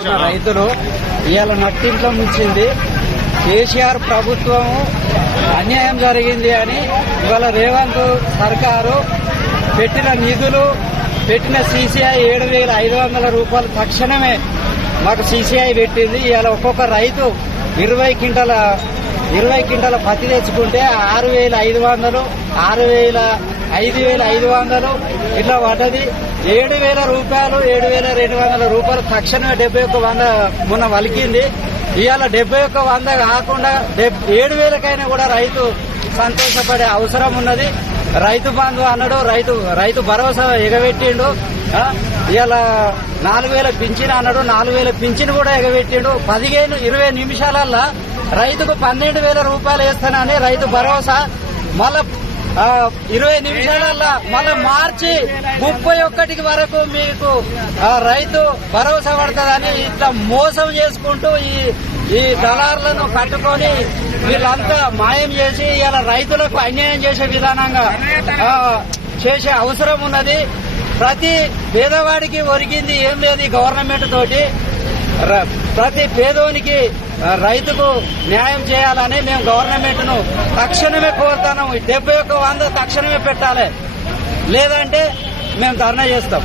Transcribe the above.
రైతులు ఇవాళ నట్టింట్లో ముంచింది. కేసీఆర్ ప్రభుత్వం అన్యాయం జరిగింది అని ఇవాళ రేవంత్ సర్కారు పెట్టిన నిధులు పెట్టిన సీసీఐ 7,500 తక్షణమే మాకు సీసీఐ పెట్టింది. ఇవాళ ఒక్కొక్క రైతు 20 క్వింటాల పత్తి తెచ్చుకుంటే 6,500, 5,500 ఇట్లా పడ్డది. 7,000 రూపాయలు, 7,200 తక్షణమే 71,100 మొన్న వలికింది. ఇవాళ 71,100 కాకుండా 7,000కైనా కూడా రైతు సంతోషపడే అవసరం ఉన్నది. రైతు బంధు అన్నాడు, రైతు భరోసా ఎగబెట్టిండు. ఇవాళ 4,000 పింఛన్ అన్నాడు, 4,000 పింఛన్ కూడా ఎగబెట్టిండు. 15-20 నిమిషాలల్లా రైతుకు 12,000 రూపాయలు వేస్తానని రైతు భరోసా మళ్ళా 20 నిమిషాలల్లా మళ్ళా మార్చి 31 వరకు మీకు రైతు భరోసా పడుతుందని ఇట్లా మోసం చేసుకుంటూ ఈ దళారులను కట్టుకొని వీళ్ళంతా మాయం చేసి ఇలా రైతులకు అన్యాయం చేసే విధానంగా చేసే అవసరం ఉన్నది. ప్రతి పేదవాడికి ఒరిగింది ఏం లేదు ఈ గవర్నమెంట్ తోటి. ప్రతి పేదోనికి రైతుకు న్యాయం చేయాలని మేము గవర్నమెంట్ ను తక్షణమే కోరుతున్నాము. 71,100 తక్షణమే పెట్టాలి, లేదంటే మేము ధర్నా చేస్తాం.